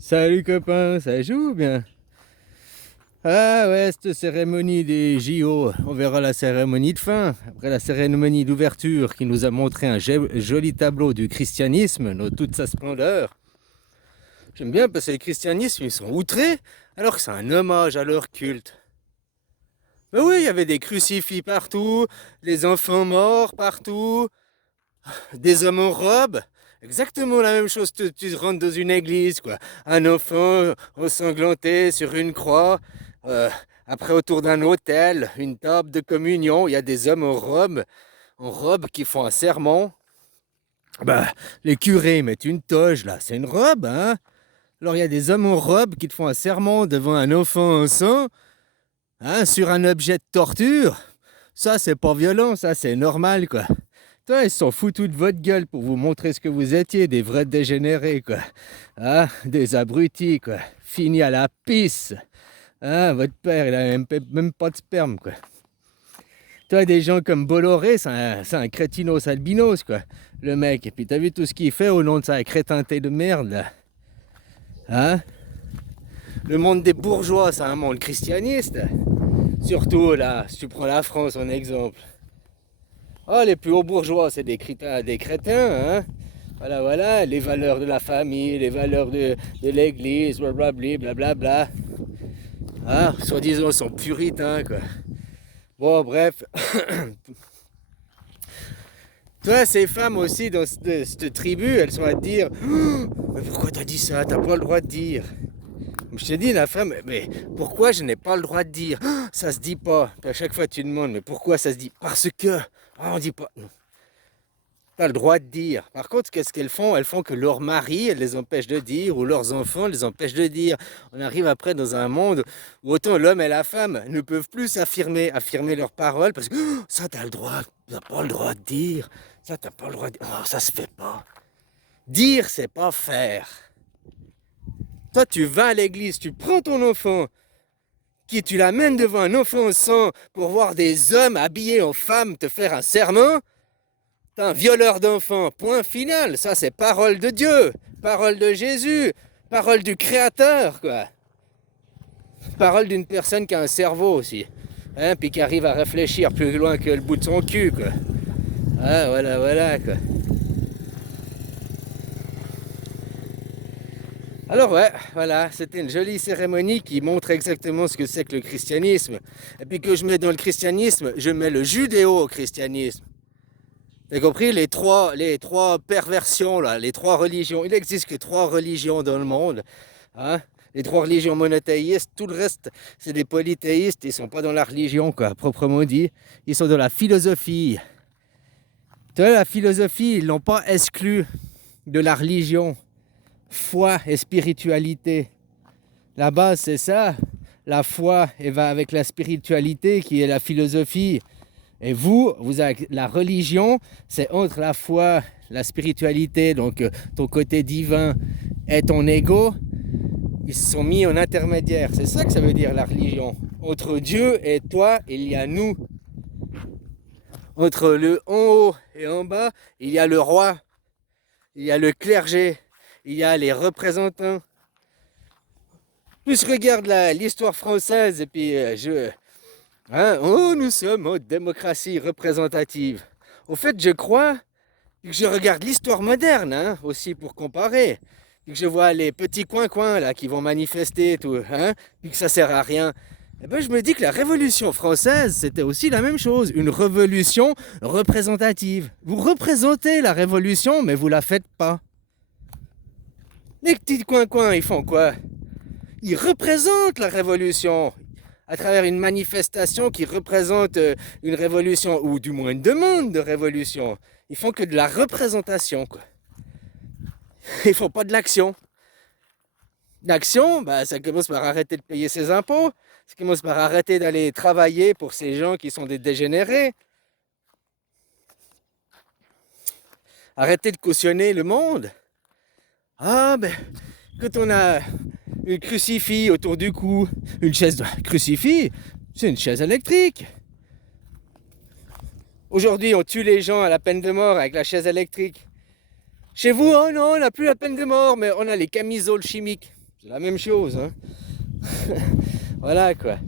Salut copain, ça joue bien? Ah ouais, cette cérémonie des JO, on verra la cérémonie de fin. Après la cérémonie d'ouverture qui nous a montré un joli tableau du christianisme dans toute sa splendeur. J'aime bien parce que les christianismes, ils sont outrés alors que c'est un hommage à leur culte. Mais oui, il y avait des crucifix partout, les enfants morts partout, des hommes en robe. Exactement la même chose, tu rentres dans une église, quoi. Un enfant ensanglanté sur une croix. Euh, Après, autour d'un autel, une table de communion, il y a des hommes en robe qui font un serment. Bah, les curés mettent une toge, là, c'est une robe, hein. Alors, il y a des hommes en robe qui te font un serment devant un enfant en sang, hein, sur un objet de torture. Ça, c'est pas violent, ça, c'est normal, quoi. Toi, ils s'en foutent de votre gueule pour vous montrer ce que vous étiez, des vrais dégénérés, quoi. Ah, des abrutis, quoi. Finis à la pisse. Ah, votre père, il a même pas de sperme, quoi. Toi, des gens comme Bolloré, c'est un crétinos albinos, quoi. Le mec. Et puis, t'as vu tout ce qu'il fait au nom de sa crétinté de merde, là. Hein? Le monde des bourgeois, c'est un monde christianiste. Surtout, là, si tu prends la France en exemple. Ah, les plus hauts bourgeois, c'est des crétins, hein. Voilà, voilà, les valeurs de la famille, les valeurs de l'église, blablabla, blablabla. Ah, soi-disant, ils sont puritains, quoi. Bon, bref. Toi, ces femmes aussi, dans cette tribu, elles sont à te dire oh, mais pourquoi t'as dit ça? T'as pas le droit de dire. Je te dis, la femme, mais pourquoi je n'ai pas le droit de dire? Oh, ça se dit pas. Puis à chaque fois, tu demandes, mais pourquoi ça se dit? Parce que. Ah, on dit pas. Pas le droit de dire. Par contre, qu'est-ce qu'elles font? Elles font que leurs maris, elles les empêchent de dire, ou leurs enfants les empêchent de dire. On arrive après dans un monde où autant l'homme et la femme ne peuvent plus affirmer leurs paroles, parce que oh, ça, t'as le droit, t'as pas le droit de dire. Ça, t'as pas le droit de dire. Oh, ça se fait pas. Dire, c'est pas faire. Toi, tu vas à l'église, tu prends ton enfant, tu l'amènes devant un enfant sang pour voir des hommes habillés en femmes te faire un serment. T'es un violeur d'enfants, point final. Ça, c'est parole de Dieu, parole de Jésus, parole du Créateur, quoi. Parole d'une personne qui a un cerveau aussi, hein, puis qui arrive à réfléchir plus loin que le bout de son cul, quoi. Ah, voilà, voilà, quoi. Alors ouais, voilà, c'était une jolie cérémonie qui montre exactement ce que c'est que le christianisme. Et puis que je mets dans le christianisme, je mets le judéo-christianisme. T'as compris les trois perversions, là, les trois religions. Il n'existe que trois religions dans le monde. Hein? Les trois religions monothéistes, tout le reste, c'est des polythéistes. Ils ne sont pas dans la religion, quoi, proprement dit. Ils sont dans la philosophie. Tu vois, la philosophie, ils ne l'ont pas exclu de la religion. Foi et spiritualité. La base, c'est ça. La foi, elle va avec la spiritualité, qui est la philosophie. Et vous avez la religion, c'est entre la foi, la spiritualité, donc ton côté divin et ton ego, ils se sont mis en intermédiaire. C'est ça que ça veut dire la religion. Entre Dieu et toi, il y a nous. Entre le en haut et en bas, il y a le roi, il y a le clergé, il y a les représentants. Plus je regarde l'histoire française et puis hein, oh, nous sommes en démocratie représentative. Au fait, je crois que je regarde l'histoire moderne, hein, aussi pour comparer. Que je vois les petits coins-coins là qui vont manifester et tout, hein, puis que ça sert à rien. Eh ben, je me dis que la Révolution française, c'était aussi la même chose, une révolution représentative. Vous représentez la Révolution, mais vous la faites pas. Les petits coins-coins, ils font quoi? Ils représentent la Révolution à travers une manifestation qui représente une révolution, ou du moins une demande de révolution. Ils font que de la représentation, quoi. Ils font pas de l'action. L'action, bah, ça commence par arrêter de payer ses impôts, ça commence par arrêter d'aller travailler pour ces gens qui sont des dégénérés, arrêter de cautionner le monde. Ah, ben, quand on a une crucifix autour du cou, une chaise de crucifix, c'est une chaise électrique. Aujourd'hui, on tue les gens à la peine de mort avec la chaise électrique. Chez vous, oh non, on n'a plus la peine de mort, mais on a les camisoles chimiques. C'est la même chose, hein. Voilà quoi.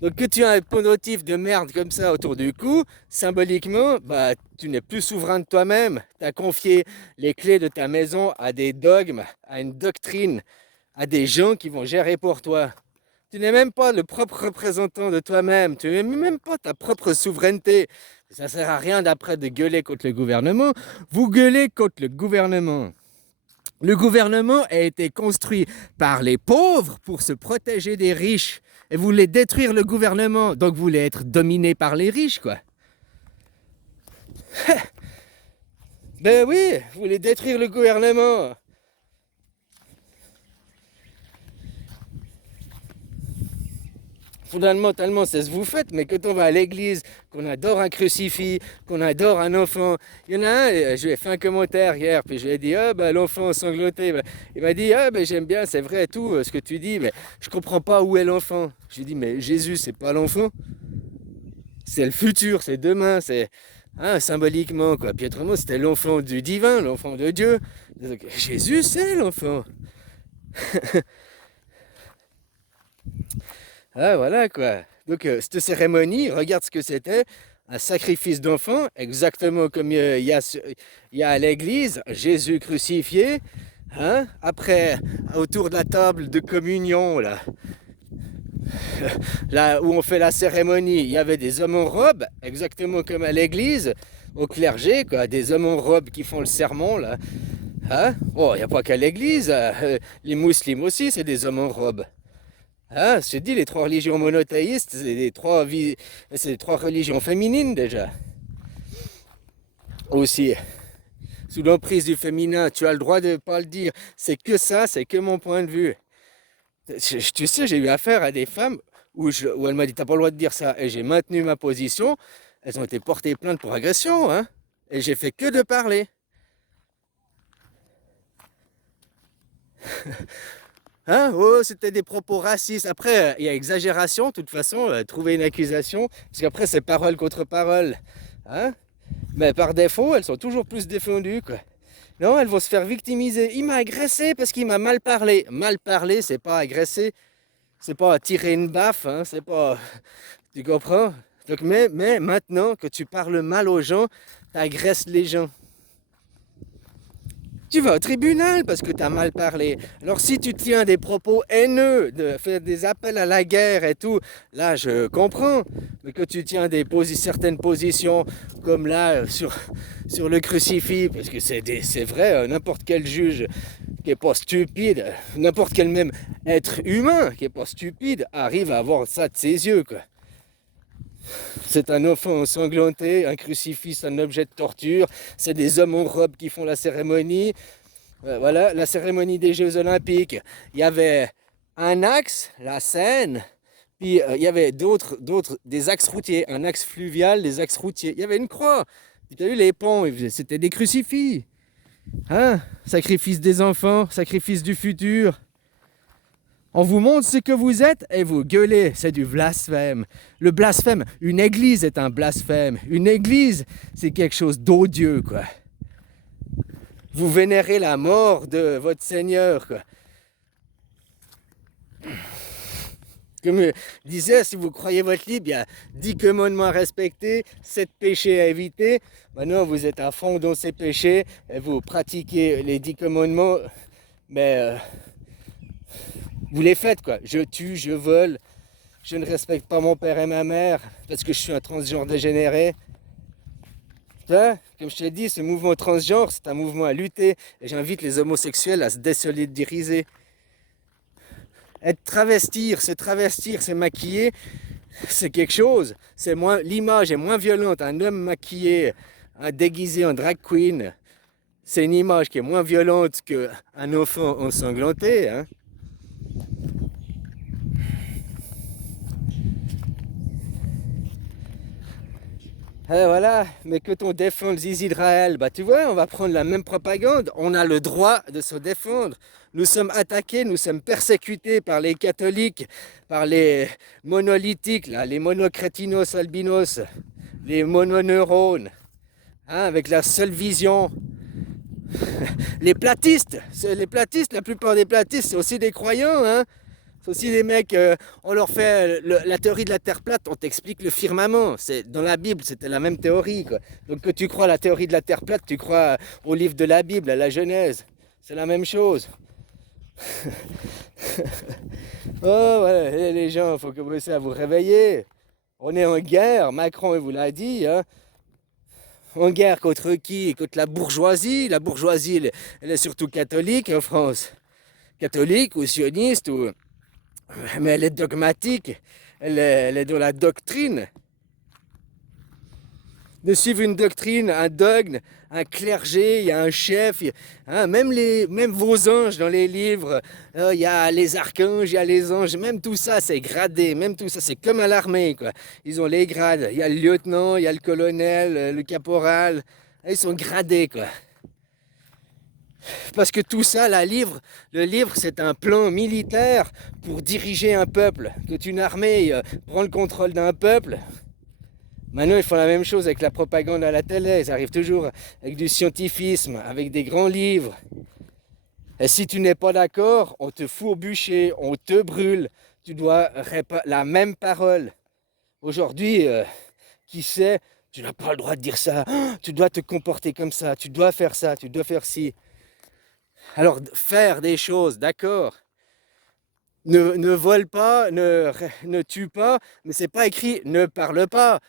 Donc que tu as un pendentif de merde comme ça autour du cou, symboliquement, bah tu n'es plus souverain de toi-même. Tu as confié les clés de ta maison à des dogmes, à une doctrine, à des gens qui vont gérer pour toi. Tu n'es même pas le propre représentant de toi-même. Tu n'es même pas ta propre souveraineté. Ça sert à rien d'après de gueuler contre le gouvernement. Vous gueulez contre le gouvernement. Le gouvernement a été construit par les pauvres pour se protéger des riches. Et vous voulez détruire le gouvernement, donc vous voulez être dominé par les riches, quoi. Ben oui, vous voulez détruire le gouvernement. Fondamentalement, c'est ce que vous faites, mais quand on va à l'église, qu'on adore un crucifix, qu'on adore un enfant, il y en a un, je lui ai fait un commentaire hier, puis je lui ai dit, ah ben l'enfant sangloté, ben, il m'a dit, ah ben j'aime bien, c'est vrai tout ce que tu dis, mais je comprends pas où est l'enfant. Je lui ai dit, mais Jésus, c'est pas l'enfant, c'est le futur, c'est demain, c'est symboliquement, quoi. Puis autrement, c'était l'enfant du divin, l'enfant de Dieu. Donc, Jésus, c'est l'enfant. Ah voilà quoi. Donc cette cérémonie, regarde ce que c'était, un sacrifice d'enfant, exactement comme il y a à l'église, Jésus crucifié. Hein? Après, autour de la table de communion, là où on fait la cérémonie, il y avait des hommes en robe, exactement comme à l'église, au clergé, quoi, des hommes en robe qui font le sermon, là. Hein? Oh, il n'y a pas qu'à l'église, les musulmans aussi, c'est des hommes en robe. Ah, je te dis, les trois religions monothéistes, c'est les trois religions féminines déjà. Aussi, sous l'emprise du féminin, tu as le droit de ne pas le dire. C'est que ça, c'est que mon point de vue. Tu sais, j'ai eu affaire à des femmes où elle m'a dit, t'as pas le droit de dire ça. Et j'ai maintenu ma position. Elles ont été portées plainte pour agression, hein. Et j'ai fait que de parler. Hein? Oh, c'était des propos racistes. Après, il y a exagération, de toute façon, trouver une accusation, parce qu'après, c'est parole contre parole. Hein? Mais par défaut, elles sont toujours plus défendues, quoi. Non, elles vont se faire victimiser. Il m'a agressé parce qu'il m'a mal parlé. Mal parler, c'est pas agresser. C'est pas tirer une baffe, hein? C'est pas... Tu comprends? Donc, mais maintenant que tu parles mal aux gens, tu agresses les gens. Tu vas au tribunal parce que tu as mal parlé. Alors si tu tiens des propos haineux, de faire des appels à la guerre et tout, là je comprends. Mais que tu tiens certaines positions comme là sur le crucifix, parce que c'est vrai, n'importe quel juge qui est pas stupide, n'importe quel même être humain qui est pas stupide, arrive à avoir ça de ses yeux, quoi. C'est un enfant ensanglanté, un crucifix, un objet de torture. C'est des hommes en robe qui font la cérémonie. Voilà, la cérémonie des Jeux Olympiques. Il y avait un axe, la Seine, puis il y avait des axes routiers, un axe fluvial, des axes routiers. Il y avait une croix. Tu as vu les ponts, c'était des crucifix. Hein? Sacrifice des enfants, sacrifice du futur. On vous montre ce que vous êtes et vous gueulez, c'est du blasphème. Le blasphème, une église est un blasphème. Une église, c'est quelque chose d'odieux, quoi. Vous vénérez la mort de votre Seigneur, quoi. Comme je disais, si vous croyez votre livre, il y a 10 commandements à respecter, 7 péchés à éviter. Maintenant, vous êtes à fond dans ces péchés et vous pratiquez les 10 commandements, mais... vous les faites, quoi. Je tue, je vole, je ne respecte pas mon père et ma mère parce que je suis un transgenre dégénéré. Hein? Comme je t'ai dit, ce mouvement transgenre, c'est un mouvement à lutter et j'invite les homosexuels à se désolidariser. Se travestir, se maquiller, c'est quelque chose. L'image est moins violente. Un homme maquillé, déguisé en drag queen, c'est une image qui est moins violente qu'un enfant ensanglanté, hein. Et voilà, mais quand on défend les Israël, bah tu vois, on va prendre la même propagande, on a le droit de se défendre. Nous sommes attaqués, nous sommes persécutés par les catholiques, par les monolithiques, là, les monocrétinos albinos, les mononeurones, hein, avec la seule vision Les platistes, la plupart des platistes, c'est aussi des croyants, hein. C'est aussi des mecs, on leur fait la théorie de la Terre plate, on t'explique le firmament. Dans la Bible, c'était la même théorie, quoi. Donc que tu crois à la théorie de la Terre plate, tu crois au livre de la Bible, à la Genèse. C'est la même chose. Oh ouais, les gens, il faut commencer à vous réveiller. On est en guerre, Macron il vous l'a dit, hein. En guerre contre qui? Contre la bourgeoisie. La bourgeoisie, elle est surtout catholique en France. Catholique ou sioniste, mais elle est dogmatique. Elle est dans la doctrine. De suivre une doctrine, un dogme, un clergé, il y a un chef, hein, même vos anges dans les livres, il y a les archanges, il y a les anges, même tout ça c'est gradé, même tout ça c'est comme à l'armée, quoi. Ils ont les grades, il y a le lieutenant, il y a le colonel, le caporal, ils sont gradés, quoi. Parce que tout ça, le livre c'est un plan militaire pour diriger un peuple. Quand une armée prend le contrôle d'un peuple, maintenant, ils font la même chose avec la propagande à la télé. Ils arrivent toujours avec du scientifisme, avec des grands livres. Et si tu n'es pas d'accord, on te fout au bûcher, on te brûle. Tu dois la même parole. Aujourd'hui, qui sait, tu n'as pas le droit de dire ça. Tu dois te comporter comme ça, tu dois faire ça, tu dois faire ci. Alors, faire des choses, d'accord. Ne vole pas, ne tue pas, mais c'est pas écrit ne parle pas.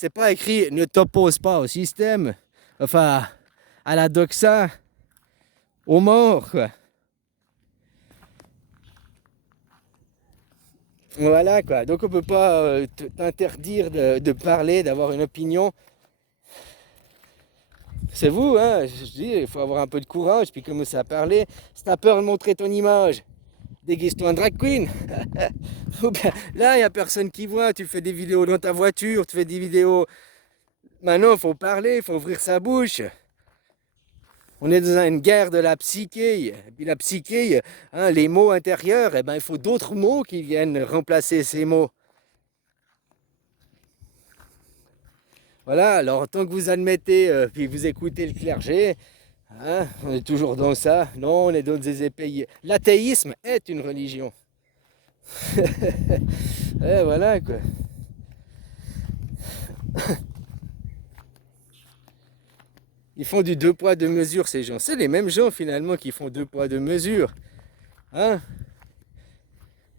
C'est pas écrit ne t'oppose pas au système, enfin à la doxa, aux morts, quoi. Voilà, quoi. Donc on peut pas t'interdire de parler, d'avoir une opinion. C'est vous, hein. Je dis, il faut avoir un peu de courage, puis commencer à parler. Si t'as peur de montrer ton image, déguise-toi en drag queen. Là, il n'y a personne qui voit. Tu fais des vidéos dans ta voiture, tu fais des vidéos. Maintenant, il faut parler, il faut ouvrir sa bouche. On est dans une guerre de la psyché. Et puis la psyché, hein, les mots intérieurs, eh ben, il faut d'autres mots qui viennent remplacer ces mots. Voilà, alors tant que vous admettez, puis vous écoutez le clergé, hein, on est toujours dans ça. Non, on est dans des épais. L'athéisme est une religion. Et voilà, quoi. Ils font du deux poids, deux mesures, ces gens. C'est les mêmes gens, finalement, qui font deux poids, deux mesures. Hein?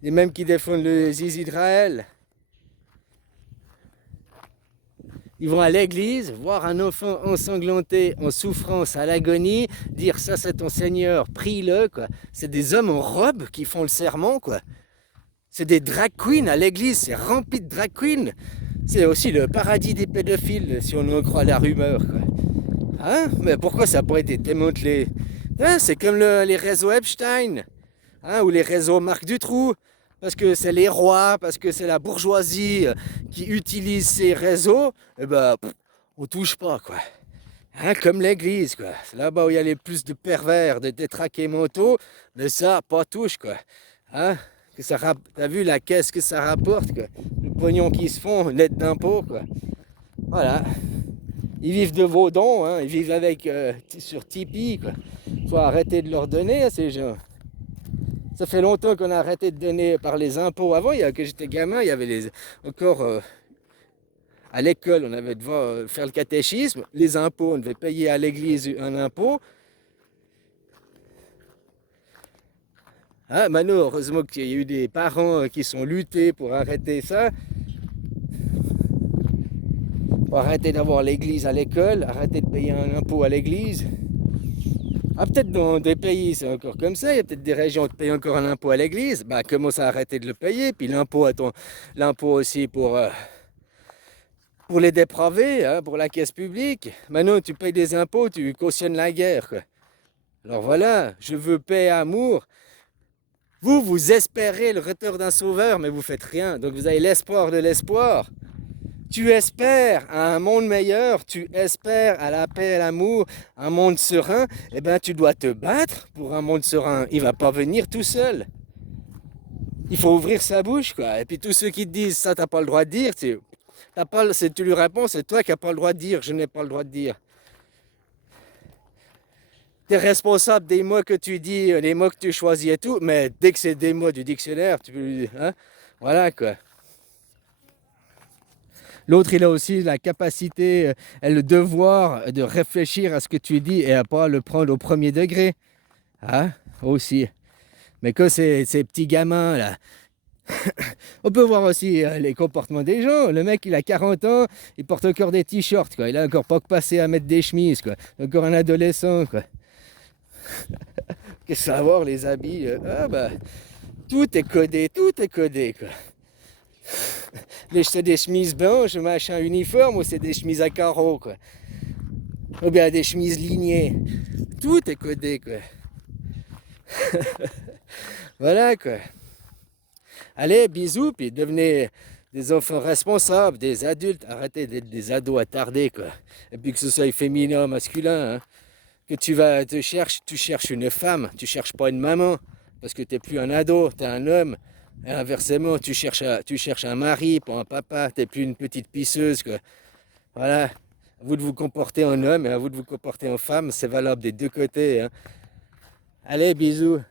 Les mêmes qui défendent les Israël. Ils vont à l'église, voir un enfant ensanglanté, en souffrance, à l'agonie, dire ça c'est ton Seigneur, prie-le, quoi. C'est des hommes en robe qui font le serment, quoi. C'est des drag queens à l'église, c'est rempli de drag queens. C'est aussi le paradis des pédophiles, si on en croit la rumeur, quoi. Hein? Mais pourquoi ça n'a pas été démantelé? Hein? C'est comme les réseaux Epstein, hein? Ou les réseaux Marc Dutroux. Parce que c'est les rois, parce que c'est la bourgeoisie qui utilise ces réseaux, et ben, on touche pas, quoi. Hein, comme l'église, quoi. C'est là-bas où il y a les plus de pervers, de détraqués mentaux, mais ça, pas touche, quoi. Hein? T'as vu la caisse que ça rapporte, quoi. Le pognon qu'ils se font, net d'impôts, quoi. Voilà. Ils vivent de vos dons, hein. Ils vivent avec sur Tipeee, quoi. Faut arrêter de leur donner à ces gens. Ça fait longtemps qu'on a arrêté de donner par les impôts. Avant, que j'étais gamin, il y avait encore à l'école, on avait devant faire le catéchisme, les impôts, on devait payer à l'église un impôt. Hein, maintenant, heureusement qu'il y a eu des parents qui sont luttés pour arrêter ça. Pour arrêter d'avoir l'église à l'école, arrêter de payer un impôt à l'église. Ah, peut-être dans des pays c'est encore comme ça, il y a peut-être des régions qui payent encore un impôt à l'église, bah commence à arrêter de le payer, puis l'impôt aussi pour les dépravés, hein, pour la caisse publique. Maintenant tu payes des impôts, tu cautionnes la guerre, quoi. Alors voilà, je veux paix et amour. Vous espérez le retour d'un sauveur, mais vous faites rien, donc vous avez l'espoir de l'espoir. Tu espères à un monde meilleur, tu espères à la paix et à l'amour, un monde serein, eh bien tu dois te battre pour un monde serein. Il ne va pas venir tout seul. Il faut ouvrir sa bouche, quoi. Et puis tous ceux qui te disent ça, tu n'as pas le droit de dire, tu lui réponds, c'est toi qui n'as pas le droit de dire, je n'ai pas le droit de dire. Tu es responsable des mots que tu dis, les mots que tu choisis et tout, mais dès que c'est des mots du dictionnaire, tu peux... Hein, voilà quoi. L'autre, il a aussi la capacité et le devoir de réfléchir à ce que tu dis et à pas le prendre au premier degré. Hein, aussi. Mais que ces petits gamins là, on peut voir aussi les comportements des gens. Le mec, il a 40 ans, il porte encore des t-shirts, quoi. Il a encore pas passé à mettre des chemises, quoi. Encore un adolescent, quoi. Qu'est-ce que ça va voir, les habits ah bah, tout est codé, quoi. C'est des chemises blanches, machin uniforme, ou c'est des chemises à carreaux, quoi. Ou bien des chemises lignées. Tout est codé, quoi. Voilà, quoi. Allez, bisous, puis devenez des enfants responsables, des adultes. Arrêtez d'être des ados attardés, quoi. Et puis que ce soit féminin ou masculin, hein. Que tu cherches une femme, tu cherches pas une maman, parce que t'es plus un ado, t'es un homme. Et inversement, tu cherches un mari, pas un papa, t'es plus une petite pisseuse, quoi. Voilà. À vous de vous comporter en homme et à vous de vous comporter en femme, c'est valable des deux côtés, hein. Allez, bisous.